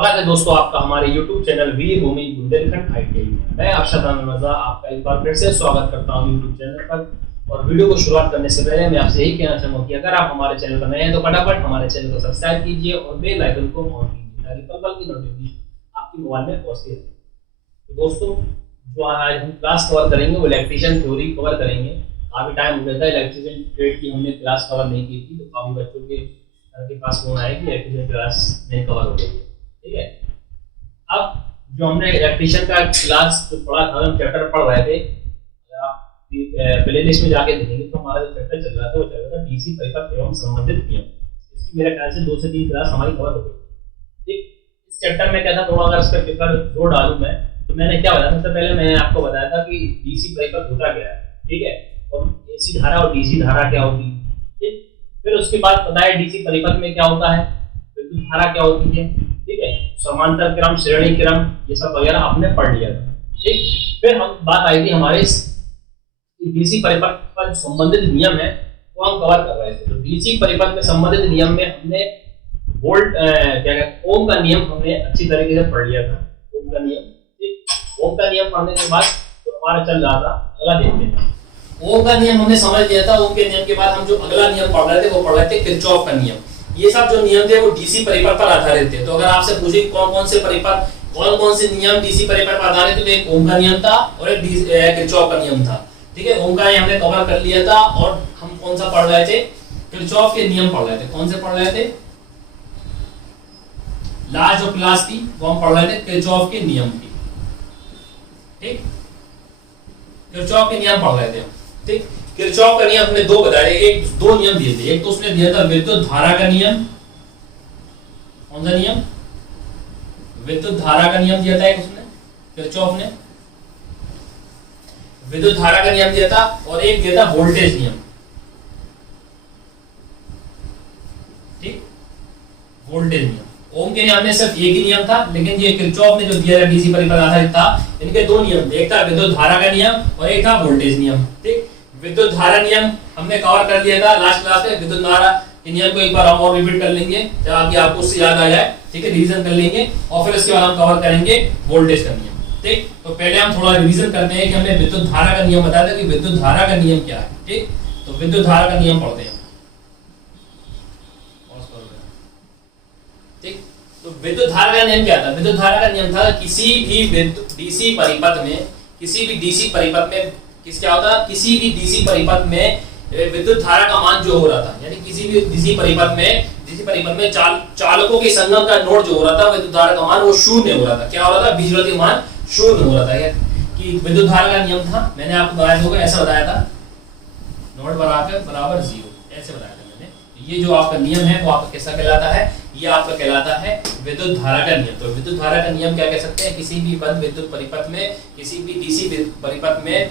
स्वागत है दोस्तों आपका हमारे YouTube चैनल वीर भूमि बुंदेलखंड ITI में। मैं अरशद अहमद रजा आपका एक बार फिर से स्वागत करता हूं YouTube चैनल पर। और वीडियो को शुरुआत करने से पहले मैं आपसे यही कहना चाहूंगा कि अगर आप हमारे चैनल पर नए हैं तो फटाफट हमारे चैनल को सब्सक्राइब कीजिए और बेल आइकन को ऑन कीजिए ताकि पल-पल की नोटिफिकेशन आपके मोबाइल में पहुंचती रहे। तो दोस्तों जो आज हम क्लास कवर करेंगे वो इलेक्ट्रीशियन थ्योरी कवर करेंगे। काफी टाइम हो गया था इलेक्ट्रीशियन ट्रेड की हमने क्लास कवर नहीं की थी, तो काफी बच्चों के पास फोन आया कि इलेक्ट्रीशियन क्लास नहीं कवर हो गई है। ठीक है, अब जो हमने इलेक्ट्रीशियन का क्लास जो पढ़ा था, हम चैप्टर पढ़ रहे थे, अगर आप प्ले लिस्ट में जाके देखेंगे तो हमारा जो चैप्टर चल रहा था वो चल रहा था डीसी परिपथ एवं संबंधित नियम। इसकी मेरे ख्याल से 2 से 3 क्लास हमारी कवर हो गई। ठीक, इस चैप्टर में क्या था, थोड़ा अगर इस पर पेपर जोर डालूं मैं तो मैंने क्या बताया, सबसे पहले मैंने आपको बताया था कि डीसी परिपथ होता क्या है। ठीक है, और एसी धारा और डीसी धारा क्या होती है। ठीक, फिर उसके बाद बताया डीसी परिपथ में क्या होता है, विद्युत धारा क्या होती है। ठीक है, समांतर क्रम, श्रेणी क्रम, ये सब वगैरह आपने पढ़ लिया था। ठीक, फिर हम बात आई थी हमारे डीसी परिपथ पर संबंधित नियम है वो हम कवर कर रहे थे। तो डीसी परिपथ में संबंधित नियम में हमने वोल्ट क्या कहते हैं, ओम का नियम हमने अच्छी तरीके से पढ़ लिया था। ओम का नियम, ठीक, ओम का नियम पढ़ने के बाद तो हमारा चल रहा था अगला देखते हैं। ओम का नियम हमने समझ लिया था। ओम के नियम के बाद हम जो अगला नियम पढ़ रहे थे वो पढ़ रहे थे किरचॉफ का नियम। ये सब जो नियम थे वो डीसी परिपथ पर आधारित थे। तो अगर आपसे पूछे कौन-कौन से परिपथ, कौन-कौन से नियम डीसी परिपथ पर आधारित थे, तो एक ओम का नियम था और एक किरचॉफ का नियम था। ठीक है, ओम का हमने कवर कर लिया था। और हम कौन सा पढ़ रहे थे, किरचॉफ के नियम पढ़ रहे थे। कौन से पढ़ रहे थे, लास्ट जो क्लास थी वो हम पढ़ रहे थे किरचॉफ के नियम की। ठीक, किरचॉफ के नियम पढ़ रहे थे। ठीक, किरचॉफ का नियम हमने 2 बताए, एक 2 नियम दिए थे। एक तो उसने दिया था विद्युत धारा का नियम। कौन सा नियम, विद्युत धारा का नियम दिया था एक उसने, किरचॉफ ने विद्युत धारा का नियम दिया था। और एक दिया था वोल्टेज नियम। ठीक, वोल्टेज नियम। ओम के नियम में सिर्फ एक ही नियम था, लेकिन ये किरचॉफ ने जो दिया था डीसी परिपथ आधारित था, इनके 2 नियम थे, एक था विद्युत धारा का नियम और एक था वोल्टेज नियम। ठीक, विद्युत धारा नियम हमने कवर कर लिया था लास्ट क्लास में। विद्युत धारा के नियम को एक बार हम और रिपीट कर लेंगे ताकि आपको उससे याद आ जाए। ठीक है, रिवीजन कर लेंगे और फिर इसके बाद हम कवर करेंगे वोल्टेज का नियम। ठीक, तो पहले हम थोड़ा रिवीजन करते हैं कि हमने विद्युत धारा का नियम बताया था कि विद्युत धारा का नियम क्या है। ठीक, तो विद्युत धारा का नियम पढ़ते हैं। ठीक, तो विद्युत धारा का नियम क्या था, विद्युत धारा का नियम था किसी भी डीसी परिपथ में, किसी भी डीसी परिपथ में क्या होता है, किसी भी डीसी परिपथ में विद्युत धारा का मान जो हो रहा था, यानी किसी भी डीसी परिपथ में चालकों के संगम का नोड जो हो रहा था, विद्युत धारा का मान वो शून्य हो रहा था। क्या हो रहा था, बीजगणितीय मान शून्य हो रहा था। कि विद्युत धारा का नियम था, मैंने आपको बताया होगा, ऐसा बताया था, नोड बराबर 0, ऐसे बताया था मैंने। ये जो आपका नियम है वो आपका कैसा कहलाता है, ये आपका कहलाता है विद्युत धारा का नियम। तो विद्युत धारा का नियम क्या कह सकते हैं, किसी भी बंद विद्युत परिपथ में, किसी भी डीसी परिपथ में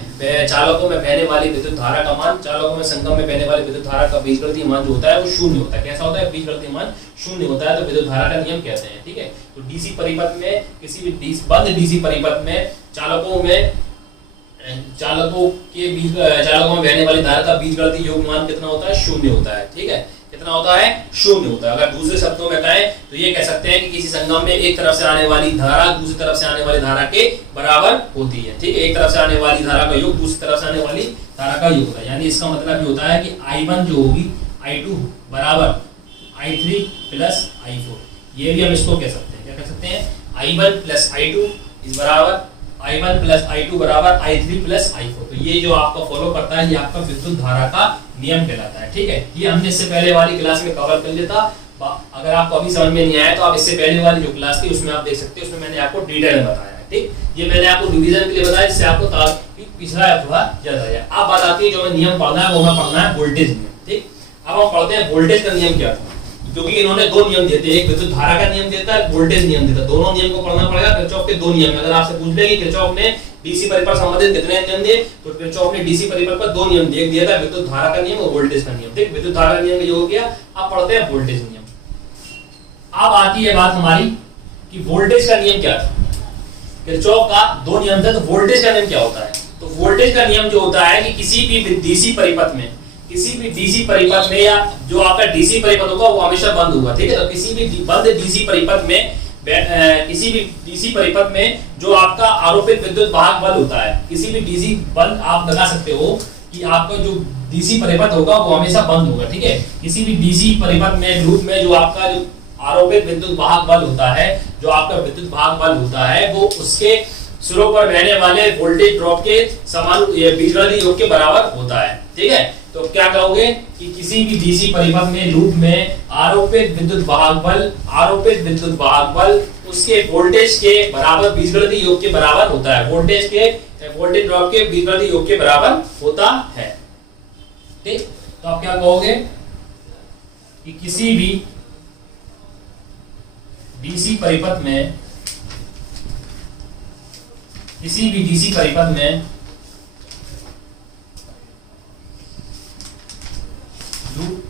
चालकों में बहने वाली विद्युत धारा का मान, चालकों में संगम में बहने वाली विद्युत धारा का बीजगणितीय मान जो होता है वो शून्य होता है। कैसा होता है, बीजगणितीय मान शून्य होता है, तो विद्युत धारा का नियम कहते हैं। ठीक है, तो डीसी परिपथ में, किसी भी बंद डीसी परिपथ में चालकों में बहने वाली धारा का बीजगणितीय योग मान कितना होता है, शून्य होता है। ठीक है, कितना होता है, शून्य होता है। अगर दूसरे शब्दों में कहें तो ये कह सकते हैं कि किसी संगम में एक तरफ से आने वाली धारा दूसरी तरफ से आने वाली धारा के बराबर होती है। ठीक है, एक तरफ से आने वाली धारा का योग दूसरी तरफ से आने वाली धारा का योग होता है। यानी इसका मतलब ये होता है कि I1 जो होगी I2 बराबर I3 प्लस I4। ये भी हम इसको कह सकते हैं, क्या कह सकते हैं, I1 प्लस I2 इस बराबर I1 प्लस I2 बराबर I3 प्लस I4। तो ये जो आपका फॉलो करता है ये आपका विद्युत धारा का नियम कहलाता है। ठीक है, ये हमने इससे पहले वाली क्लास में कवर कर लिया था। अगर आपको अभी समझ में नहीं आया तो आप इससे पहले वाली जो क्लास थी उसमें आप देख सकते हैं, उसमें मैंने आपको डिटेल में बताया है। ठीक, ये मैंने आपको रिवीजन के लिए बताया जिससे आपको पिछला थोड़ा याद आ जाए। अब बात आती है जो हमें नियम पढ़ना है, वो हमें पढ़ना है वोल्टेज नियम। ठीक, अब हम पढ़ते हैं वोल्टेज का नियम क्या था, क्योंकि इन्होंने 2 नियम दिए थे, एक विद्युत धारा का नियम देता है, वोल्टेज नियम देता है। दोनों नियम को पढ़ना पड़ेगा। किरचॉफ के 2 नियम है। अगर आपसे पूछ ले कि किरचॉफ ने डीसी परिपथ संबंधित कितने नियम दिए, तो किरचॉफ ने डीसी परिपथ पर 2 नियम दिए, एक दिया था विद्युत धारा का नियम और वोल्टेज का नियम। ठीक, विद्युत धारा का नियम जो हो गया। अब पढ़ते हैं वोल्टेज नियम। अब आती है बात हमारी कि वोल्टेज का नियम क्या था। किरचॉफ का 2 नियम थे, तो वोल्टेज का नियम क्या होता है। तो वोल्टेज का नियम जो होता है कि किसी भी डीसी परिपथ में, किसी भी डीसी परिपथ में, या जो आपका डीसी परिपथ होगा वो हमेशा बंद होगा। ठीक है, तो किसी भी बंद डीसी परिपथ में किसी भी डीसी परिपथ में जो आपका आरोपित विद्युत वाहक बल होता है, किसी भी डीसी बल आप लगा सकते हो कि आपका जो डीसी परिपथ होगा वो हमेशा बंद होगा, ठीक है। किसी भी डीसी परिपथ में लूप में जो आपका जो आरोपित विद्युत वाहक बल होता है, जो आपका विद्युत वाहक बल होता है, वो उसके सिरों पर बहने वाले वोल्टेज ड्रॉप के समानुपाती बीजगणितीय योग के बराबर होता है, ठीक है। तो क्या कहोगे कि किसी भी डीसी परिपथ में लूप में आरोपित विद्युत वाहक बल उसके वोल्टेज के बराबर बीजगणितीय योग के बराबर होता है, वोल्टेज ड्रॉप के बीजगणितीय योग के बराबर होता है, ठीक। तो आप क्या कहोगे कि किसी भी डीसी परिपथ में लूप,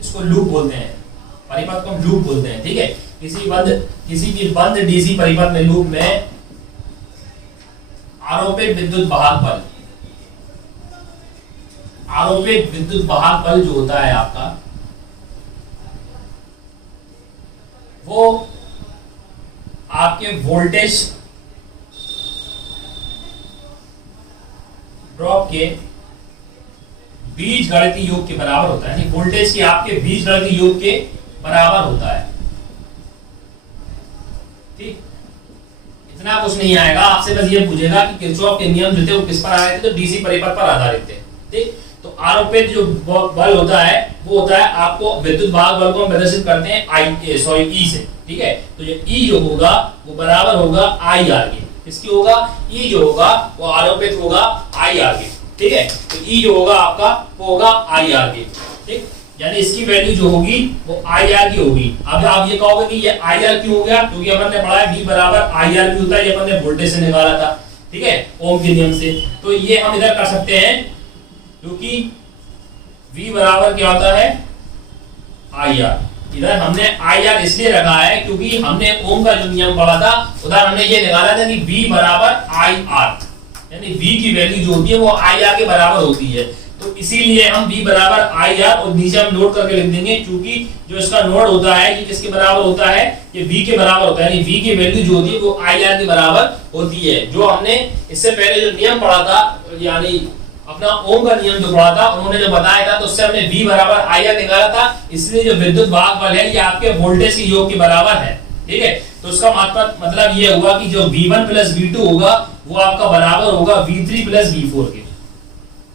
इसको लूप बोलते हैं, परिपथ को हम लूप बोलते हैं, ठीक है। किसी भी बंद डीसी परिपथ में लूप में आरोपित विद्युत वाहक बल जो होता है आपका, वो आपके वोल्टेज ड्रॉप के बीजगणितीय योग के बराबर होता है, वोल्टेज के आपके बीजगणितीय योग के बराबर होता है, ठीक। इतना कुछ नहीं आएगा, आपसे बस ये पूछेगा कि किरचॉफ के नियम जो थे वो किस पर आए थे, तो डीसी परिपथ पर आधारित थे, ठीक। तो आरोपित जो बल होता है वो होता है आपको विद्युत वाहक बल को हम प्रदर्शित करते हैं ई से, ठीक है। तो ये ई जो होगा वो बराबर होगा आई आर के, इसकी होगा ई जो होगा वो आरोपित होगा आई आर के, ठीक है। तो ई जो होगा आपका वो होगा आई आर के, ठीक। यानी इसकी वैल्यू जो होगी वो आई आर की होगी। अब आप ये कहोगे कि ये आई आर क्यों हो गया, क्योंकि अपन ने पढ़ा है V बराबर आई आर की होता है, ये अपन ने वोल्टेज से निकाला था, ठीक है, ओम के नियम से। तो ये हम इधर कर सकते हैं, क्योंकि V बराबर क्या होता है आई आर। इधर हमने आई आर इसलिए रखा है क्योंकि हमने ओम का जो नियम पढ़ा था उधर हमने ये निकाला था कि V बराबर आई आर, यानी V की वैल्यू जो होती है वो आई आर के बराबर होती है। तो इसीलिए हम V बराबर आई आर और नीचे हम नोट करके लिख देंगे, क्योंकि जो इसका नोड होता है ये किसके बराबर होता है, ये V के बराबर होता है, यानी V की वैल्यू जो होती है वो आई आर के बराबर होती है। जो हमने इससे पहले जो नियम पढ़ा था, यानी अपना ओम का नियम जो पढ़ा था, उन्होंने जो बताया था, तो उससे हमने V बराबर आई आर निकाला था। इसलिए जो विद्युत वाहक बल है ये आपके वोल्टेज के योग के बराबर है, ठीक है। तो उसका मतलब ये हुआ कि जो V1 प्लस V2 होगा वो आपका बराबर होगा V3 प्लस V4 के,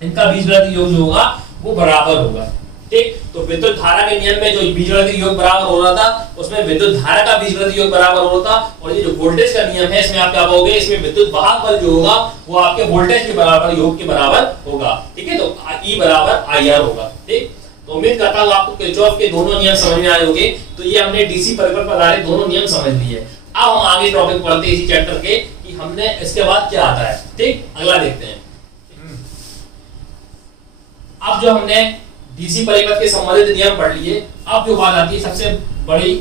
इनका बीजगणितीय योग जो होगा वो बराबर होगा, ठीक। तो विद्युत धारा के नियम में जो बीजगणितीय योग बराबर हो रहा था उसमें विद्युत धारा का बीजगणितीय योग बराबर हो रहा था, और ये जो वोल्टेज का नियम है इसमें आप क्या कहोगे, इसमें विद्युत वाहक बल जो होगा वो आपके वोल्टेज के बराबर योग के बराबर होगा, ठीक है। तो E बराबर आई आर होगा, ठीक। तो उम्मीद करता हूं आपको किरचॉफ के दोनों नियम समझ में आए होंगे। तो ये हमने डीसी परिपथ पर आधारित दोनों नियम समझ लिए। अब हम आगे टॉपिक पढ़ते हैं इसी चैप्टर के कि हमने इसके बाद क्या आता है, ठीक। अगला देखते हैं। अब जो हमने डीसी परिपथ के संबंधित नियम पढ़ लिए, अब जो बात आती है सबसे बड़ी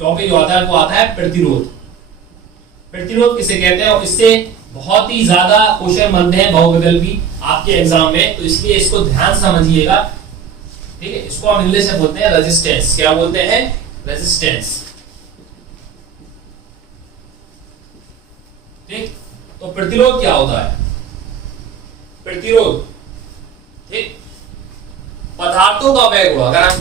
टॉपिक जो आता है वो आता है प्रतिरोध। प्रतिरोध किसे कहते हैं, और इससे बहुत ही ज्यादा क्वेश्चन बनते हैं बहुविकल्पी आपके एग्जाम में, तो इसलिए इसको ध्यान से समझिएगा, ठीक है। इसको हम इंग्लिश में बोलते हैं रेजिस्टेंस। क्या बोलते हैं, रेजिस्टेंस, ठीक। तो प्रतिरोध क्या होता है, प्रतिरोध, ठीक, पदार्थों का वेग गुण, अगर हम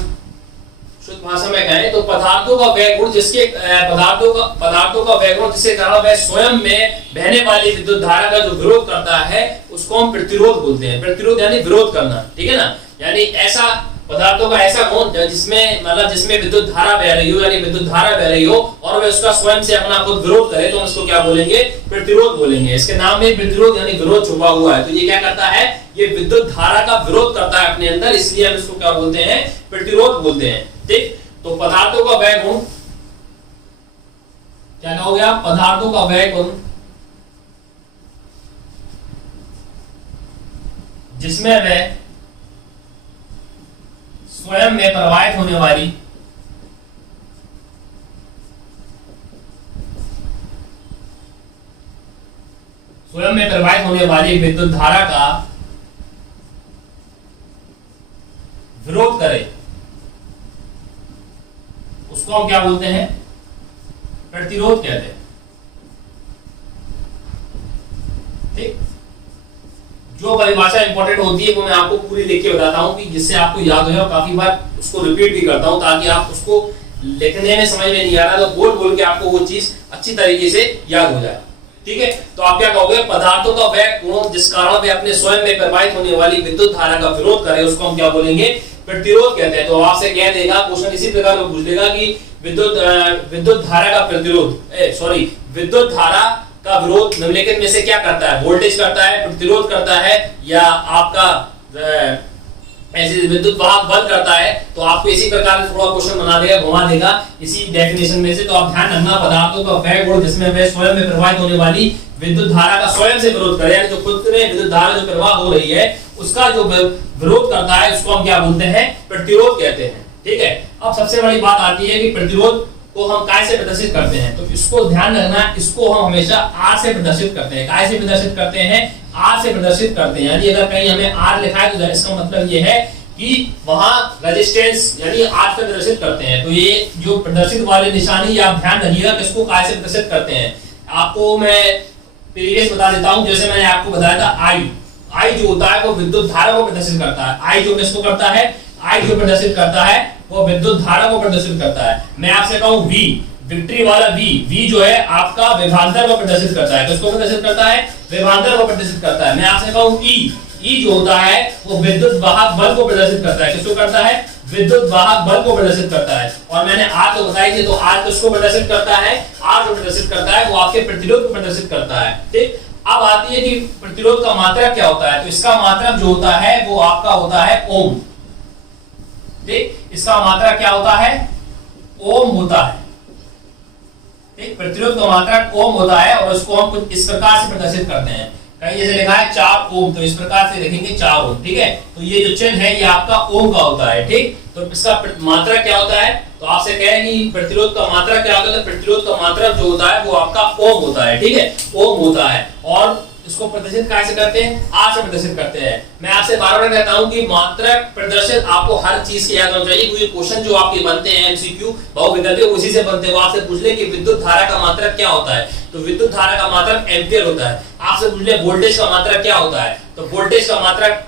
शुद्ध भाषा में कहें तो पदार्थों का वेग गुण, जिसके पदार्थों का वेग गुण जिसके कारण वह स्वयं में बहने वाली विद्युत धारा का जो विरोध करता है उसको हम प्रतिरोध बोलते हैं। प्रतिरोध यानी विरोध करना, ठीक है ना। यानी ऐसा पदार्थों का ऐसा गुण जिसमें मतलब जिसमें विद्युत धारा बह रही हो, यानी विद्युत धारा बह रही हो और वह उसका स्वयं से अपना खुद विरोध करे, तो हम इसको क्या बोलेंगे, प्रतिरोध बोलेंगे। इसके नाम में प्रतिरोध यानी विरोध छुपा हुआ है। तो ये क्या करता है, ये विद्युत धारा का विरोध करता है अपने अंदर, इसलिए हम इसको क्या बोलते हैं, प्रतिरोध बोलते हैं, ठीक। तो पदार्थों का वेग गुण क्या हो गया, पदार्थों का वेग गुण जिसमें वह स्वयं में प्रवाहित होने वाली विद्युत धारा का विरोध करे, उसको हम क्या बोलते हैं, प्रतिरोध कहते हैं। ठीक, जो परिभाषा इंपॉर्टेंट होती है वो मैं आपको पूरी लिख के बताता हूं कि जिससे आपको याद हो, काफी बार उसको रिपीट भी करता हूं ताकि आप उसको लिखने में समझ में नहीं आ रहा तो बोल बोल के आपको वो चीज अच्छी तरीके से याद हो जाए। ठीक है, तो आप क्या कहोगे, पदार्थों का वह गुण जिस कारण वे अपने स्वयं में प्रवाहित होने वाली विद्युत धारा का विरोध करे उसको हम क्या बोलेंगे, प्रतिरोध कहते हैं। तो आपसे कह देगा क्वेश्चन इसी प्रकार में पूछ देगा कि विद्युत धारा का प्रतिरोध विद्युत धारा का विरोध निम्नलिखित में से क्या करता है, वोल्टेज करता है, प्रतिरोध करता है, या आपका ऐसे विद्युत वाहक बल करता है। तो आपको इसी प्रकार से थोड़ा क्वेश्चन बना देगा, घुमा देगा इसी डेफिनेशन में से। तो आप ध्यान रखना, पदार्थों का वह गुण जिसमें वे स्वयं में प्रवाहित होने वाली विद्युत धारा का स्वयं से विरोध करे, यानी जो खुद में विद्युत धारा जो प्रवाह हो रही है उसका जो विरोध करता है उसको हम क्या बोलते हैं, प्रतिरोध कहते हैं। ठीक है, अब सबसे बड़ी बात आती है कि प्रतिरोध को हम काय से प्रदर्शित करते हैं। तो इसको ध्यान रखना, इसको हम हमेशा आर से प्रदर्शित करते हैं। काय से प्रदर्शित करते हैं, आर से प्रदर्शित करते हैं। यानी अगर कहीं हमें आर लिखा है तो इसका मतलब ये है कि वहां रेजिस्टेंस यानी आर से प्रदर्शित करते हैं। तो ये जो प्रदर्शित वाले निशानी आप ध्यान रखिएगा किसको काय से प्रदर्शित करते हैं। आपको मैं प्रीवियस बता देता हूं, जैसे मैंने आपको बताया था आई जो होता है वो विद्युत धारा को प्रदर्शित करता है। आई जो किसको करता है, आई जो प्रदर्शित करता है वो विद्युत धारा को प्रदर्शित करता है। मैं आपसे कहूं वी, विक्ट्री वाला वी जो है आपका विभवांतर को प्रदर्शित करता है। किसको प्रदर्शित करता है, विभवांतर को प्रदर्शित करता है। मैं आपसे कहूं ई जो होता है वो विद्युत वाहक बल को प्रदर्शित करता है। किसको करता है, विद्युत वाहक बल को प्रदर्शित करता है। और मैंने आर तो बताई थी, तो आर किसको प्रदर्शित करता है, आर जो प्रदर्शित करता है वो आपके प्रतिरोध को प्रदर्शित करता है। ठीक, अब आती है कि प्रतिरोध का मात्रक क्या होता है। तो इसका मात्रक जो होता है वो आपका होता है ओम। ठीक, इसका मात्रक क्या होता है, ओम होता है। ठीक, प्रतिरोध का मात्रक ओम होता है और उसको हम कुछ इस प्रकार से प्रदर्शित करते हैं। कहीं जैसे लिखा है 4 ओम, तो इस प्रकार से लिखेंगे 4 ओम। ठीक है, तो ये जो चिन्ह है ये आपका ओम का होता है। ठीक, तो इसका मात्रक क्या होता है, तो आपसे कहें कि प्रतिरोध का मात्रक क्या होता है, तो प्रतिरोध का मात्रक जो होता है वो आपका ओम होता है। ठीक है, ओम होता है और इसको प्रदर्शित कैसे करते हैं, आर से प्रदर्शित करते हैं। मैं आपसे बार-बार कहता हूं कि मात्रक प्रदर्शित आपको हर चीज की याद होना चाहिए, क्योंकि क्वेश्चन जो आपके बनते हैं एमसीक्यू बहुविकल्पीय उसी से बनते हैं। वो आपसे पूछ ले कि विद्युत धारा का मात्रक क्या होता है, तो विद्युत धारा का मात्रक एम्पियर होता है। आपसे पूछ ले वोल्टेज का मात्रक क्या होता है, तो वोल्टेज का मात्रक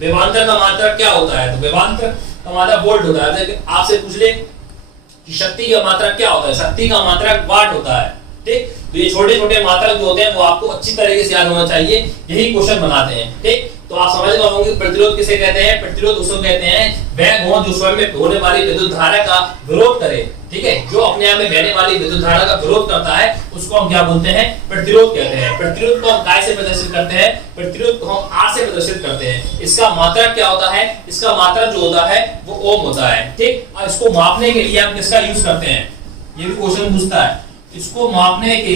विभवांतर का मात्रक क्या होता है, तो विभवांतर का मात्रक वोल्ट होता है। आपसे पूछ ले कि शक्ति का मात्रक क्या होता है, शक्ति का मात्रक वाट होता है। ठीक, तो ये छोटे छोटे मात्रक जो होते हैं वो आपको अच्छी तरीके से याद होना चाहिए, यही क्वेश्चन बनाते हैं। ठीक, तो आप समझ गए होंगे प्रतिरोध किसे कहते हैं। प्रतिरोध उसको कहते हैं वह गुण जो स्वयं में होने वाली विद्युत धारा का विरोध करे। ठीक है, जो अपने आप में बहने वाली विद्युत धारा का विरोध करता है उसको हम क्या बोलते हैं, प्रतिरोध कहते हैं। प्रतिरोध को हम काय से प्रदर्शित करते हैं, प्रतिरोध को हम आर से प्रदर्शित करते हैं। इसका मात्रक क्या होता है, इसका मात्रक जो होता है वो ओम होता है। ठीक, और इसको मापने के लिए हम किसका यूज करते हैं, ये भी क्वेश्चन पूछता है। इसको मापने के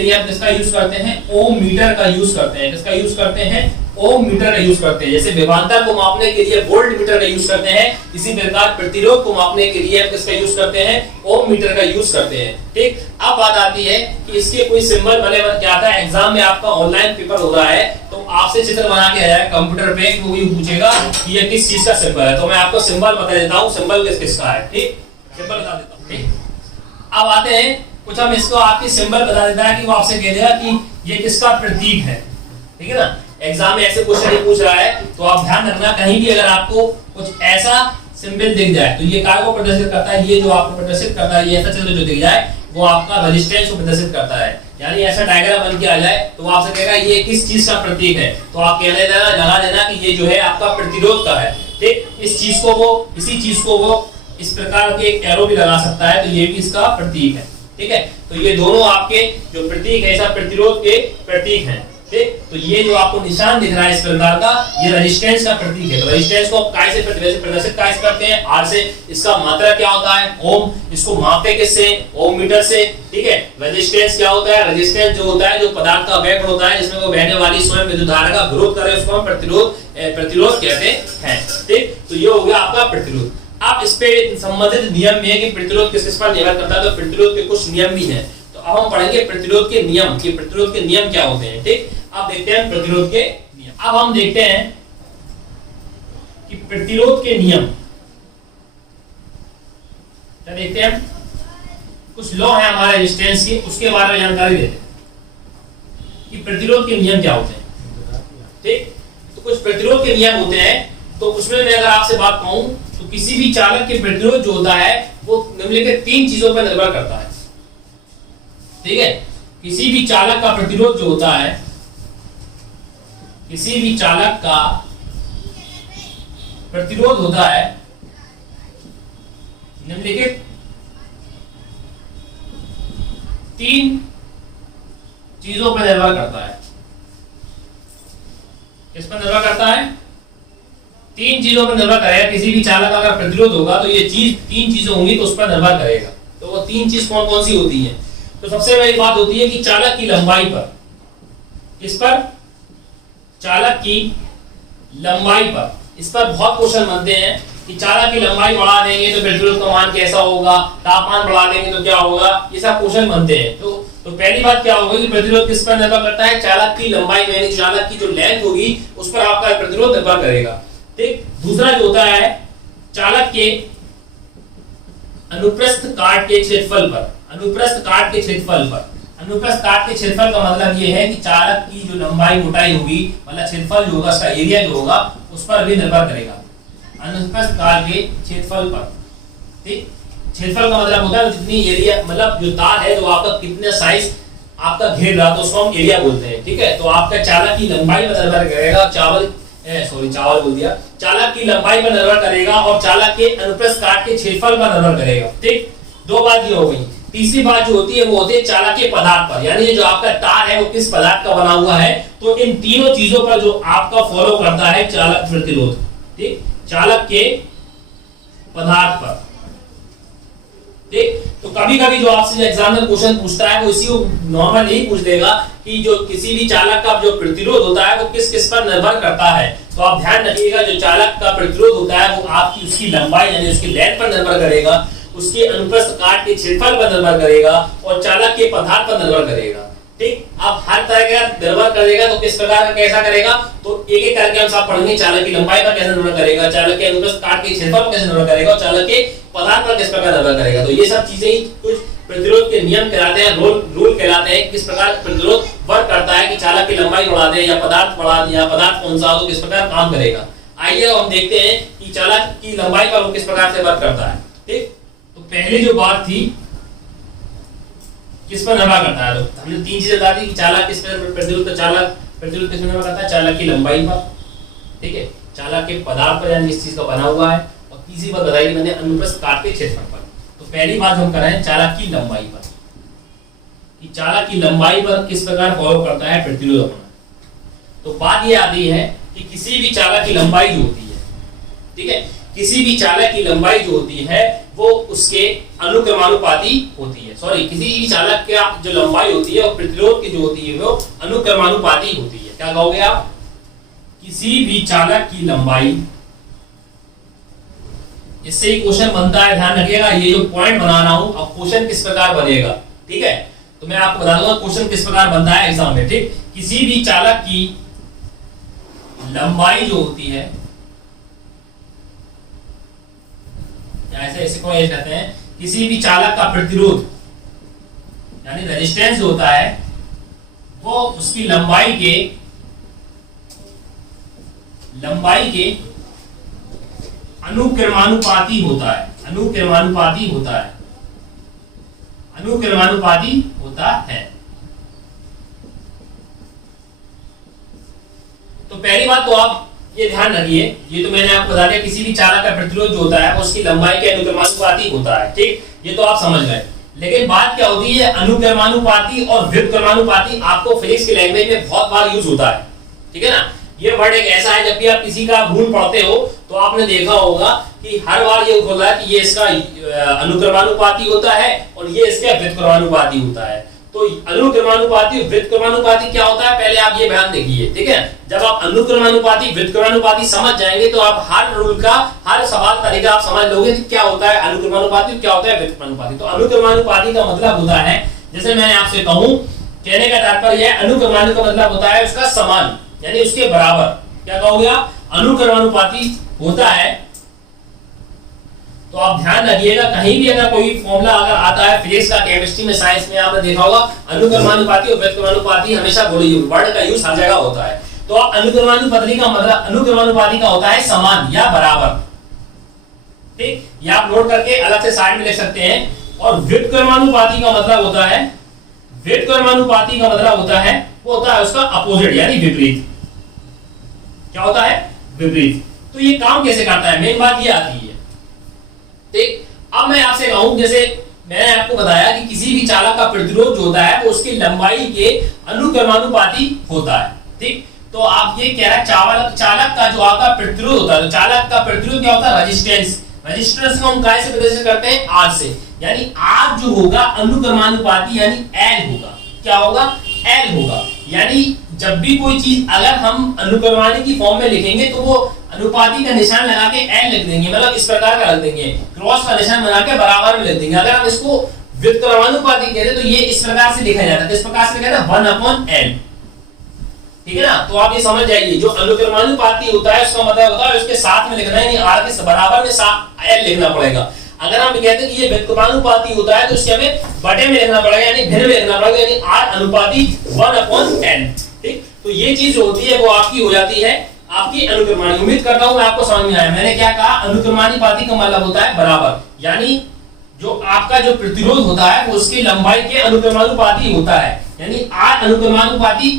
लिए हम किसका यूज करते हैं, ओम मीटर का यूज करते हैं। किसका यूज करते हैं, ओम मीटर का यूज करते हैं। जैसे विभवांतर को मापने के लिए वोल्ट मीटर का यूज करते हैं, इसी प्रकार प्रतिरोध को मापने के लिए हम किसका यूज करते हैं, ओम मीटर का यूज करते हैं। ठीक, अब बात आती है कि इसके कोई सिंबल बने क्या था। एग्जाम में आपका ऑनलाइन पेपर हो रहा है तो आपसे चित्र बना के आया है कंप्यूटर पे, वो भी पूछेगा कि ये किस चीज का सिंबल है। तो मैं आपको सिंबल बता देता हूँ, सिंबल किसका है। ठीक, सिंबल बता देता हूँ। ठीक, अब आते हैं कुछ हम इसको आपकी सिंबल बता देता है कि वो आपसे कह देगा कि ये किसका प्रतीक है। ठीक है ना, एग्जाम में ऐसे क्वेश्चन ही पूछ रहा है तो आप ध्यान रखना, कहीं भी अगर आपको कुछ ऐसा सिंबल दिख जाए तो ये काय को प्रदर्शित करता है, ये जो आपको प्रदर्शित करता है, ये ऐसा चित्र जो दिख जाए वो आपका रेजिस्टेंस को प्रदर्शित करता है। यानी ऐसा डायग्राम बन के आ जाए तो आपसे कहेगा ये किस चीज का प्रतीक है, तो आप कह देना, लगा देना कि ये जो है आपका प्रतिरोध का है। ठीक, इस चीज को वो, इसी चीज को वो इस प्रकार के एक एरो भी लगा सकता है, तो ये भी इसका प्रतीक है। ठीक है, तो ये दोनों आपके जो प्रतीक है सब प्रतिरोध के प्रतीक हैं। ठीक, तो ये जो आपको निशान दिख रहा है इस प्रकार का, ये रेजिस्टेंस का प्रतीक है। तो रेजिस्टेंस को काय से प्रदर्शित कैसे करते हैं, आर से। इसका मात्रक क्या होता है, ओम। इसको मापते किससे, ओम मीटर से। ठीक है, रेजिस्टेंस क्या होता है, रेजिस्टेंस जो होता है जो पदार्थ का वेग होता है जिसमें वो बहने वाली स्वयं विद्युत धारा का विरोध करे उसको हम प्रतिरोध कहते हैं। ठीक, तो ये हो गया आपका प्रतिरोध। अब इस पे संबंधित नियम भी है कि प्रतिरोध किस पर निर्भर करता है, तो प्रतिरोध के कुछ नियम भी हैं। तो अब हम पढ़ेंगे प्रतिरोध के नियम, कि प्रतिरोध के नियम क्या होते हैं। ठीक, अब देखते हैं प्रतिरोध के नियम। अब हम देखते हैं कि प्रतिरोध के नियम, क्या देखते हैं, कुछ लॉ है हमारे रेजिस्टेंस के, उसके बारे में जानकारी देते हैं कि प्रतिरोध के नियम क्या होते हैं। ठीक, तो कुछ प्रतिरोध के नियम होते हैं। तो उसमें मैं अगर आपसे बात कहूं तो किसी भी चालक के प्रतिरोध जो होता है वो निम्नलिखित 3 चीजों पर निर्भर करता है। ठीक है, किसी भी चालक का प्रतिरोध जो होता है, किसी भी चालक का प्रतिरोध होता है निम्नलिखित 3 चीजों पर निर्भर करता है। किस पर निर्भर करता है? 3 चीजों पर निर्भर करेगा। किसी भी चालक का अगर प्रतिरोध होगा तो ये चीज 3 चीजें होंगी तो उस पर निर्भर करेगा। तो वो 3 चीज कौन कौन सी होती हैं? तो सबसे पहली बात होती है कि चालक की लंबाई पर। किस पर? चालक की लंबाई पर। इस पर बहुत क्वेश्चन बनते हैं कि चालक की लंबाई बढ़ा देंगे तो प्रतिरोध का मान कैसा होगा, तापमान बढ़ा देंगे तो क्या होगा, ये सब क्वेश्चन बनते हैं। तो पहली बात क्या होगी कि प्रतिरोध किस पर निर्भर करता है? चालक की लंबाई, यानी चालक की जो लेंथ होगी उस पर आपका प्रतिरोध निर्भर करेगा। ठीक, दूसरा जो होता है चालक के अनुप्रस्थ काट के क्षेत्रफल पर। अनुप्रस्थ काट के क्षेत्रफल पर। अनुप्रस्थ काट के क्षेत्रफल का मतलब ये है कि चालक की जो लंबाई मोटाई होगी, मतलब क्षेत्रफल जो होगा, उसका एरिया जो होगा उस पर भी निर्भर करेगा। अनुप्रस्थ काट के क्षेत्रफल पर। ठीक, क्षेत्रफल का मतलब होता है जितनी एरिया, मतलब जो तार है जो आपका कितने साइज आपका घेर रहा है तो उसको हम एरिया बोलते हैं। ठीक है, तो आपका चालक की लंबाई पर निर्भर करेगा। चावल बोल दिया। चालक की लंबाई पर निर्भर करेगा और चालक के अनुप्रस्थ काट के क्षेत्रफल पर निर्भर करेगा। ठीक, 2 बात ये हो गई। तीसरी बात जो होती है वो होती है चालक के पदार्थ पर, यानी जो आपका तार है वो किस पदार्थ का बना हुआ है। तो इन तीनों चीजों पर जो आपका फॉलो करता है चालक प्रतिरोध। ठीक, चालक के पदार्थ पर। ठीक, तो कभी कभी जो आपसे एग्जाम में क्वेश्चन पूछता है वो इसी को नॉर्मल यही पूछ देगा कि जो किसी भी चालक का जो प्रतिरोध होता है वो किस किस पर निर्भर करता है। तो आप ध्यान रखिएगा, जो चालक का प्रतिरोध होता है वो आपकी उसकी लंबाई यानी उसकी लेंथ पर निर्भर करेगा, उसके अनुप्रस्थ काट के क्षेत्रफल पर निर्भर करेगा और चालक के पदार्थ पर निर्भर करेगा। ठीक, अब हर तरह का निर्भर करेगा तो किस प्रकार का कैसा करेगा, तो एक एक करके हम सब पढ़ेंगे। चालक की लंबाई पर कैसे निर्भर करेगा, चालक के अनुप्रस्थ काट के क्षेत्रफल पर कैसे निर्भर करेगा और चालक के पदार्थ पर किस प्रकार निर्भर करेगा। तो ये सब चीजें ही कुछ प्रतिरोध के नियम कहलाते हैं, रूल कहलाते हैं, किस प्रकार प्रतिरोध वर्क करता है कि चालक की लंबाई बढ़ा दें या पदार्थ बढ़ा दें या पदार्थ कौन सा हो तो किस प्रकार काम करेगा। आइए हम देखते हैं कि चालक की लंबाई पर वो किस प्रकार से वर्क करता है। ठीक, तो पहली जो बात थी किस पर निर्भर करता है, तो हमने 3 चीजें बता दी कि चालक किस पर प्रतिरोध, चालक प्रतिरोध किस पर निर्भर करता है, चालक की लंबाई पर। ठीक है, चालक के पदार्थ पर यानी इस चीज का बना हुआ है, और तीसरी बात बताई मैंने अनुप्रस्थ काट के क्षेत्रफल पर। तो पहली बात हम कर रहे हैं चालक की लंबाई पर, कि चालक की लंबाई पर किस प्रकार फॉलो करता है प्रतिरोध अपना। तो बात ये आती है कि किसी भी चालक की लंबाई जो होती है, ठीक है, किसी भी चालक की लंबाई जो होती है वो उसके अनुक्रमानुपाती होती है। सॉरी, किसी भी चालक की जो लंबाई होती है और प्रतिरोध की जो होती है वो अनुक्रमानुपाती होती है। क्या कहोगे आप? किसी भी चालक की लंबाई, इससे ही क्वेश्चन बनता है, ध्यान रखिएगा। ये जो पॉइंट बना रहा हूं, अब क्वेश्चन किस प्रकार बनेगा, ठीक है, तो मैं आपको बता दूंगा क्वेश्चन किस प्रकार बनता है एग्जाम में। ठीक, किसी भी चालक की लंबाई जो होती है, ऐसे को ये कहते हैं, किसी भी चालक का प्रतिरोध यानी रेजिस्टेंस जो होता है वो उसकी लंबाई के अनुक्रमानुपाती होता है। अनुक्रमानुपाती होता है। अनुक्रमानुपाती होता है। तो पहली बात तो आप ये ध्यान रखिए, ये तो मैंने आपको बता दिया, किसी भी चालक का प्रतिरोध जो होता है वो उसकी लंबाई के अनुक्रमानुपाती होता है। ठीक, ये तो आप समझ गए। लेकिन बात क्या होती है, अनुक्रमानुपाती और व्युत्क्रमानुपाती आपको फिजिक्स की लैंग्वेज में बहुत बार यूज होता है। ठीक है ना, ये वर्ड एक ऐसा है, जब भी आप किसी का गुण पढ़ते हो तो आपने देखा होगा कि हर बार ये होता है कि ये इसका अनुक्रमानुपाती होता है और ये इसका व्युत्क्रमानुपाती होता है। तो अनुक्रमानुपाती व्युत्क्रमानुपाती क्या होता है, पहले आप ये बयान देखिए। ठीक है, जब आप अनुक्रमानुपाती व्युत्क्रमानुपाती समझ जाएंगे तो आप हर रूल का, हर सवाल तरीका आप समझ लोगे कि क्या होता है अनुक्रमानुपाती, क्या होता है व्युत्क्रमानुपाती। तो अनुक्रमानुपाती का मतलब होता है, जैसे मैं आपसे कहूं, कहने का तात्पर्य है अनुक्रमानु का मतलब होता है उसका समान यानी उसके बराबर। क्या कहोगे आप? अनुक्रमानुपाती होता है तो आप ध्यान रखिएगा, कहीं भी अगर कोई फॉर्मूला अगर आता है फिजिक्स का, केमिस्ट्री में, साइंस में, आपने देखा होगा अनुक्रमानुपाती और व्युत्क्रमानुपाती हमेशा वर्ड का यूज हर जगह होता है। तो अनुक्रमानुपाती का मतलब, अनुक्रमानुपाती का होता है समान या बराबर, ठीक, ये आप नोट करके अलग से साइड में लिख सकते हैं। और व्युत्क्रमानुपाती का मतलब होता है, व्युत्क्रमानुपाती का मतलब होता है, वो होता है उसका अपोजिट यानी विपरीत। क्या होता है? विपरीत। तो ये काम कैसे करता है, मेन बात ये आती है, ठीक। अब मैं आपसे कहूं, जैसे मैंने आपको बताया कि किसी भी चालक का प्रतिरोध जो होता है वो उसकी लंबाई के अनुक्रमानुपाती होता है, ठीक। तो आप ये कह रहे हैं चालक का जो आपका प्रतिरोध होता है, तो चालक का प्रतिरोध क्या होता है? रेजिस्टेंस। रेजिस्टेंस को हम काय से प्रदर्शित करते हैं? आर से। यानी आर जो होगा अनुक्रमानुपाती यानी एल होगा। क्या होगा? एल होगा। यानी जब भी कोई चीज अगर हम अनुक्रमानी की फॉर्म में लिखेंगे तो वो अनुपाती का निशान लगा के एल लिख देंगे, मतलब इस प्रकार का लिख देंगे, क्रॉस का निशान बना के बराबर में लिख देंगे। अगर हम इसको व्युत्क्रमानुपाती कहते तो ये इस प्रकार से लिखा जाता है। किस प्रकार से लिखा जाता है? 1/L, ठीक है ना। तो आप ये समझ जाइए, जो अनुक्रमानुपाती होता है उसका मतलब होता है उसके साथ में लिखना है, यानी आर के बराबर में एल लिखना पड़ेगा। अगर हम कहते हैं कि ये व्युत्क्रमानुपाती होता है तो उसके हमें बटे में लिखना पड़ेगा, यानी भिन्न में लिखना पड़ेगा, यानी आर अनुपाती 1/L, ठीक। तो ये चीज जो होती है वो आपकी हो जाती है आपकी अनुक्रमानी। उम्मीद करता हूं आपको समझ में आया। मैंने क्या कहा? अनुक्रमानुपाती का मतलब होता है बराबर, यानी जो आपका जो प्रतिरोध होता है वो उसकी लंबाई के अनुक्रमानुपाती होता है, यानी आर अनुक्रमानुपाती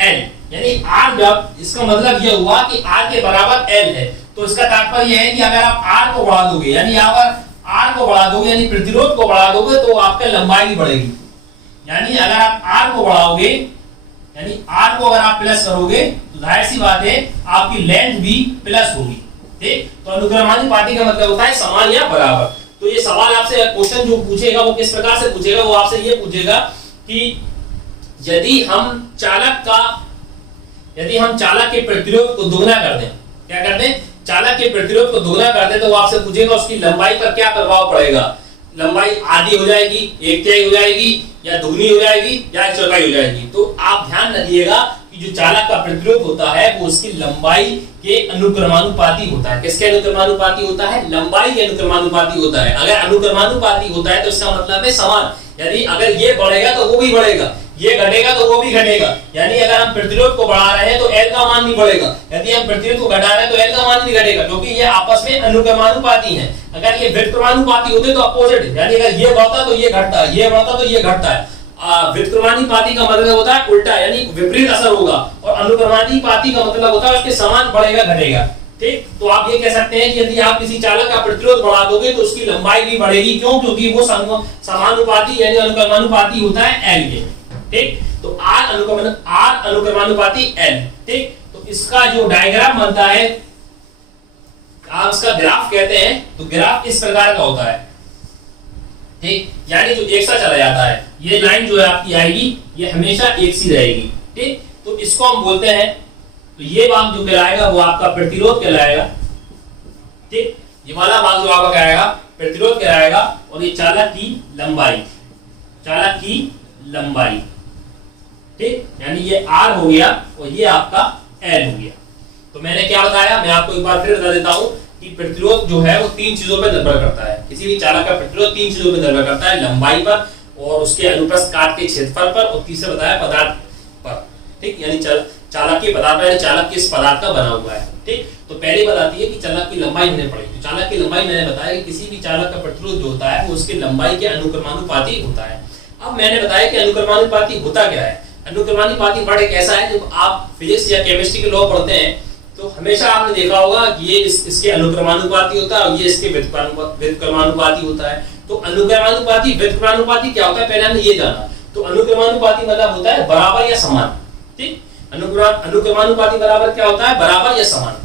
एल, यानी आर, इसका मतलब यह हुआ कि आर के बराबर एल है। तो इसका तात्पर्य यह है कि अगर आप आर को बढ़ा दोगे, यानी अगर आर को बढ़ा दोगे यानी प्रतिरोध को बढ़ा दोगे तो आपका लंबाई भी बढ़ेगी। यानी अगर आप आर को बढ़ाओगे, यानी आर को अगर आप प्लस करोगे तो जाहिर सी बात है आपकी लेंथ भी प्लस होगी, ठीक। तो अनुक्रमानुपाती का मतलब होता है समान या बराबर। तो ये सवाल आपसे क्वेश्चन जो पूछेगा वो किस प्रकार से पूछेगा? वो आपसे ये पूछेगा कि यदि हम चालक के प्रतिरोध को दोगुना कर दें, क्या कर दें? चालक के प्रतिरोध को दोगुना कर दें तो वो आपसे पूछेगा उसकी लंबाई पर क्या प्रभाव पड़ेगा। लंबाई आधी हो जाएगी, एक तिहाई हो जाएगी, या दुगनी हो जाएगी, या एक चौथाई हो जाएगी। तो आप ध्यान रखिएगा कि जो चालक का प्रतिरोध होता है वो उसकी लंबाई के अनुक्रमानुपाती होता है। किसके अनुक्रमानुपाती होता है? लंबाई के अनुक्रमानुपाती होता है। अगर अनुक्रमानुपाती होता है तो इसका मतलब है समान, यानी अगर ये बढ़ेगा तो वो भी बढ़ेगा, ये घटेगा तो वो भी घटेगा। यानी अगर हम प्रतिरोध को बढ़ा रहे हैं तो एल का मान भी बढ़ेगा, यदि हम प्रतिरोध को घटा रहे हैं तो एल का मान भी घटेगा, क्योंकि ये आपस में अनुक्रमानुपाती हैं। अगर ये व्युत्क्रमानुपाती होते तो अपोजिट है, यानी अगर ये बढ़ता तो ये घटता है, ये बढ़ता तो ये घटता है। व्युत्क्रमानुपाती का मतलब होता है उल्टा, यानी विपरीत असर होगा, और अनुक्रमानुपाती का मतलब होता है उसके समान बढ़ेगा घटेगा, ठीक। तो आप ये कह सकते हैं कि यदि आप किसी चालक का प्रतिरोध बढ़ा दोगे तो उसकी लंबाई भी बढ़ेगी। क्यों? क्योंकि वो समानुपाती यानी अनुक्रमानुपाती होता है एल के, ठीक। तो आर अनुक्रमानुपाती एल, ठीक। तो इसका जो डायग्राम बनता है, आप इसका ग्राफ कहते हैं, तो ग्राफ इस प्रकार का होता है, ठीक। यानी जो एक सा चला जाता है, ये लाइन जो है आपकी आएगी ये हमेशा एक सी रहेगी, ठीक। तो इसको हम बोलते हैं, तो ये भाग जो कहलाएगा वो आपका प्रतिरोध कहलाएगा, ठीक। ये वाला भाग जो आपका कहलाएगा प्रतिरोध कहलाएगा, और ये चालक की लंबाई, ठीक। यानी ये आर हो गया और ये आपका एल हो गया। तो मैंने क्या बताया, मैं आपको एक बार फिर बता देता हूं कि प्रतिरोध जो है वो तीन चीजों पर निर्भर करता है। किसी भी चालक का प्रतिरोध तीन चीजों पर निर्भर करता है, लंबाई पर, और उसके अनुप्रस्थ काट के क्षेत्रफल पर, और तीसरा बताया पदार्थ पर, ठीक। यानी चालक के पदार्थ यानी चालक किस पदार्थ का बना हुआ है, ठीक। तो पहली बात आती है कि चालक की लंबाई हमने पढ़ी। तो चालक की लंबाई मैंने बताया कि किसी भी चालक का प्रतिरोध जो होता है वो उसकी लंबाई के अनुक्रमानुपाती होता है। अब मैंने बताया कि अनुक्रमानुपाती होता क्या है। अनुक्रमानुपाती वर्ड एक ऐसा है, जब आप फिजिक्स या केमिस्ट्री के लॉ पढ़ते हैं तो हमेशा आपने देखा होगा कि ये इसके अनुक्रमानुपाती होता है और ये इसके व्युत्क्रमानुपाती होता है। तो अनुक्रमानुपाती व्युत्क्रमानुपाती क्या होता है पहले हमने ये जाना। तो अनुक्रमानुपाती मतलब होता है बराबर या समान, ठीक। अनुक्रमानुपाती बराबर क्या होता है? बराबर या समान।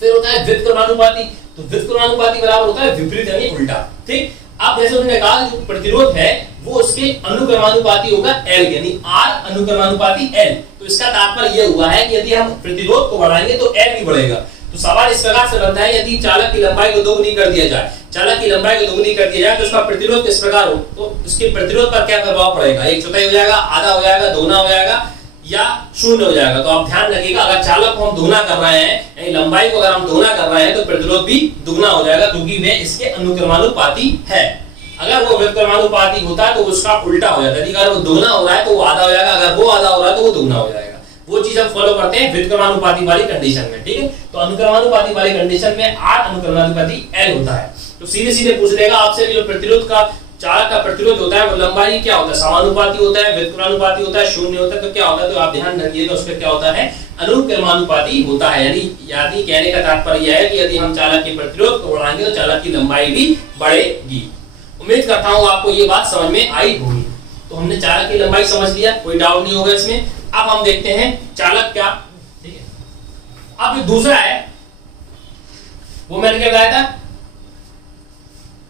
फिर होता है व्युत्क्रमानुपाती, तो व्युत्क्रमानुपाती बराबर होता है विपरीत यानी उल्टा, ठीक। अब जैसे उन्होंने कहा जो प्रतिरोध है वो उसके अनुक्रमानुपाती होगा एल, यानी आर अनुक्रमानुपाती एल। तो इसका तात्पर्य यह हुआ है कि यदि हम प्रतिरोध को बढ़ाएंगे तो एल भी बढ़ेगा। तो सवाल इस प्रकार से बनता है, यदि चालक की लंबाई को दोगुनी कर दिया जाए, तो उसका प्रतिरोध किस प्रकार हो, तो उसके प्रतिरोध पर क्या प्रभाव पड़ेगा? एक चौथाई हो जाएगा, आधा हो जाएगा, दोगुना हो जाएगा, या शून्य हो जाएगा। तो आप ध्यान रखिएगा, अगर चालक को हम दोगुना कर रहे हैं, यानी लंबाई को अगर हम दोगुना कर रहे हैं तो प्रतिरोध भी दुगना हो जाएगा, क्योंकि वह इसके अनुक्रमानुपाती है। अगर वो व्युत्क्रमानुपाती होता है तो उसका उल्टा हो जाता है, अगर वो दोगुना हो रहा है तो वो आधा हो जाएगा, अगर वो आधा हो रहा है तो वो दुगना हो जाएगा। वो चीज हम फॉलो करते हैं व्युत्क्रमानुपाती वाली कंडीशन में, ठीक है। तो अनुक्रमानुपाती वाली कंडीशन में R अनुक्रमानुपाती L होता है। तो सीधे सीधे पूछ लेगा आपसे कि जो प्रतिरोध का चालक का प्रतिरोध होता है वो लंबाई क्या होता है, समानुपाती होता है, व्युत्क्रमानुपाती होता है, शून्य होता है, तो क्या होता है, तो आप ध्यान रखिएगा उसका क्या होता है, अनुक्रमानुपाती होता है। यानी कहने का तात्पर्य है कि यदि हम चालक के प्रतिरोध को बढ़ाएंगे तो चालक की लंबाई भी बढ़ेगी। उम्मीद करता हूं आपको ये बात समझ में आई होगी। तो हमने चालक की लंबाई समझ लिया, कोई डाउट नहीं होगा इसमें। अब हम देखते हैं चालक क्या, ठीक है। अब दूसरा है, वो मैंने क्या बताया था,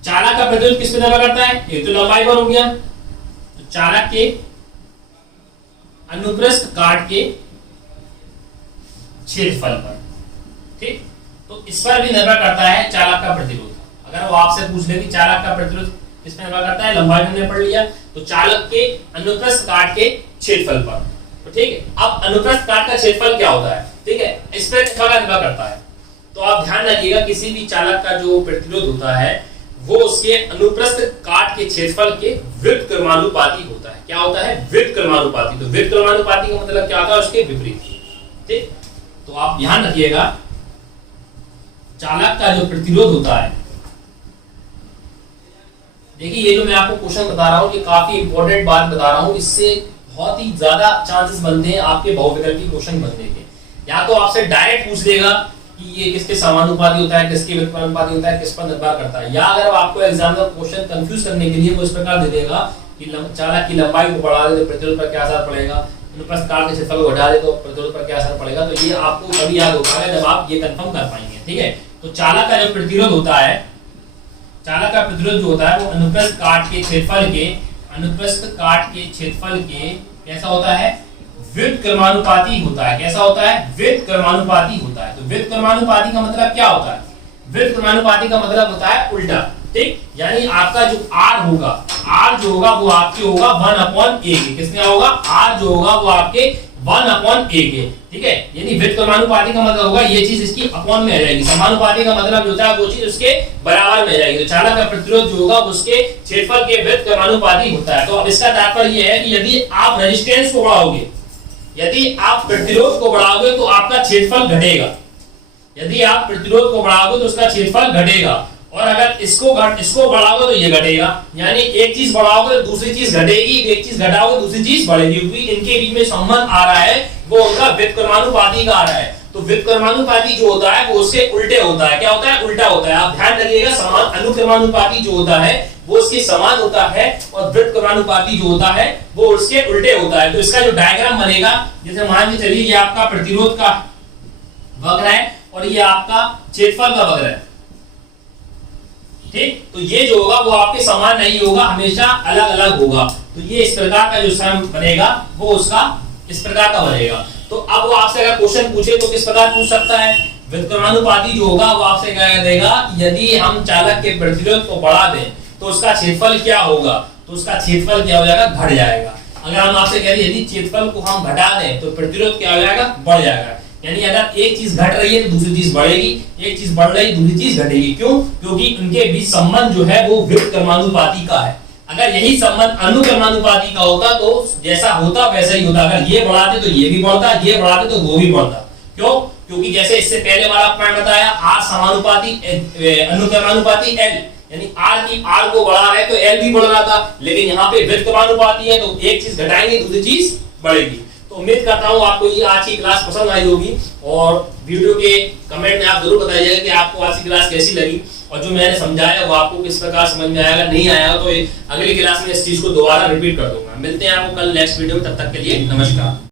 चालक का प्रतिरोध किस पे निर्भर करता है, ये तो लंबाई पर हो गया। तो चालक के अनुप्रस्थ काट के क्षेत्रफल पर, ठीक। तो इस पर भी निर्भर करता है चालक का प्रतिरोध। अगर वो आपसे पूछ ले कि चालक का प्रतिरोध किस पे निर्भर करता है, लंबाई हमने पढ़ लिया, तो चालक के अनुप्रस्थ काट के क्षेत्रफल पर, तो ठीक है। अब अनुप्रस्थ काट का क्षेत्रफल क्या होता है, ठीक है, इस पर निर्भर करता है। तो आप ध्यान रखिएगा, किसी भी चालक का जो प्रतिरोध होता है वो उसके अनुप्रस्थ काट के क्षेत्रफल के व्युत्क्रमानुपाती होता है। क्या होता है, व्युत्क्रमानुपाती। तो व्युत्क्रमानुपाती का मतलब क्या होता है, उसके विपरीत, ठीक। तो आप ध्यान रखिएगा, चालक का जो प्रतिरोध होता है, देखिए ये जो मैं आपको क्वेश्चन बता रहा हूं, ये काफी इंपॉर्टेंट बात बता रहा हूं, इससे बहुत ही ज्यादा चांसेस बनते हैं आपके बहुविकल्पी क्वेश्चन बनने के। या तो आपसे डायरेक्ट पूछ लेगा कि ये किसके समानुपाती होता है, किसके व्युत्क्रमानुपाती होता है, किस पर निर्भर करता है, या अगर आपको एग्जाम में क्वेश्चन कंफ्यूज करने के लिए वो इस प्रकार दे देगा कि चालक की लंबाई को बढ़ा दे तो प्रतिरोध पर क्या असर पड़ेगा, अनुप्रस्थ काट के क्षेत्रफल को घटा दे तो प्रतिरोध पर क्या असर पड़ेगा। तो ये आपको कभी याद होगा जब आप ये कंफर्म कर पाएंगे, ठीक है। तो चालक का जो प्रतिरोध होता है, चालक का प्रतिरोध जो होता है वो अनुप्रस्थ काट के क्षेत्रफल के, अनुप्रस्थ काट के क्षेत्रफल के कैसा होता है, व्युत्क्रमानुपाती होता है। कैसा होता है, व्युत्क्रमानुपाती होता है। तो व्युत्क्रमानुपाती का मतलब क्या होता है, व्युत्क्रमानुपाती का मतलब होता है उल्टा, ठीक। यानी आपका जो R होगा, R जो होगा वो आपके होगा 1/a के, किसका होगा, R जो होगा वो आपके 1/a के, ठीक है। यानी व्युत्क्रमानुपाती का मतलब होगा ये चीज इसकी अपॉन में आ जाएगी, समानुपाती का मतलब होता है वो चीज उसके बराबर में आ जाएगी। तो चालक का प्रतिरोध जो होगा उसके क्षेत्रफल के व्युत्क्रमानुपाती होता है। तो अब इसका तात्पर्य यह है कि यदि आप रेजिस्टेंस को बढ़ाओगे, यदि आप प्रतिरोध को बढ़ाओगे तो आपका क्षेत्रफल घटेगा, यदि आप प्रतिरोध को बढ़ाओगे तो उसका क्षेत्रफल घटेगा, और अगर इसको बढ़ाओगे तो ये घटेगा। यानी एक चीज बढ़ाओगे तो दूसरी चीज घटेगी, एक चीज घटाओगे दूसरी चीज बढ़ेगी, क्योंकि इनके बीच में संबंध आ रहा है वो उनका व्युत्क्रमानुपाती का आ रहा है। तो व्युत्क्रमानुपाती जो होता है वो उसके उल्टे होता है। क्या होता है, उल्टा होता है। आप ध्यान रखिएगा, समान अनुक्रमानुपाती जो होता है वो उसके समान होता है, और व्युत्क्रमानुपाती जो होता है वो उसके उल्टे होता है। तो इसका जो डायग्राम बनेगा, जैसे मान के चलिए ये आपका प्रतिरोध का वक्र है और ये आपका क्षेत्रफल का वक्र है, ठीक। तो ये जो होगा वो आपके समान नहीं होगा, हमेशा अलग अलग होगा। तो ये इस प्रकार का जो सम बनेगा वो उसका इस प्रकार का बनेगा। तो अब वो आपसे अगर क्वेश्चन पूछे तो किस प्रकार पूछ सकता है, व्युत्क्रमानुपाती जो होगा वो आपसे क्या देगा, यदि हम चालक के प्रतिरोध को बढ़ा दें तो उसका क्षेत्रफल क्या होगा, तो उसका क्षेत्रफल क्या हो जाएगा, घट जाएगा। अगर हम आपसे कह रहे यदि क्षेत्रफल को हम घटा दें तो प्रतिरोध क्या हो जाएगा, बढ़ जाएगा। यानी अगर एक चीज घट रही है तो दूसरी चीज बढ़ेगी, एक चीज बढ़ रही है दूसरी चीज घटेगी। क्यों, क्योंकि उनके बीच संबंध जो है वो व्युत्क्रमानुपाती का है। अगर यही संबंध अनुक्रमानुपाती का होता तो जैसा होता वैसा ही होता। अगर ये बढ़ाते तो ये भी बढ़ता, ये बढ़ाते तो वो भी बढ़ता। क्यों, क्योंकि जैसे इससे पहले वाला पॉइंट बताया, R समानुपाती अनुक्रमानुपाती L, यानी R को बढ़ा रहे तो L भी बढ़ रहा था, लेकिन यहाँ पे व्युत्क्रमानुपाती है तो एक चीज घटाएंगे दूसरी चीज बढ़ेगी। तो उम्मीद करता हूँ आपको ये आज की क्लास पसंद आई होगी, और वीडियो के कमेंट में आप जरूर बताइएगा कि आपको आज की क्लास कैसी लगी, और जो मैंने समझाया वो आपको किस प्रकार समझ में आएगा। नहीं आया तो अगली क्लास में इस चीज को दोबारा रिपीट कर दूंगा। मिलते हैं आपको कल नेक्स्ट वीडियो में, तब तक के लिए नमस्कार।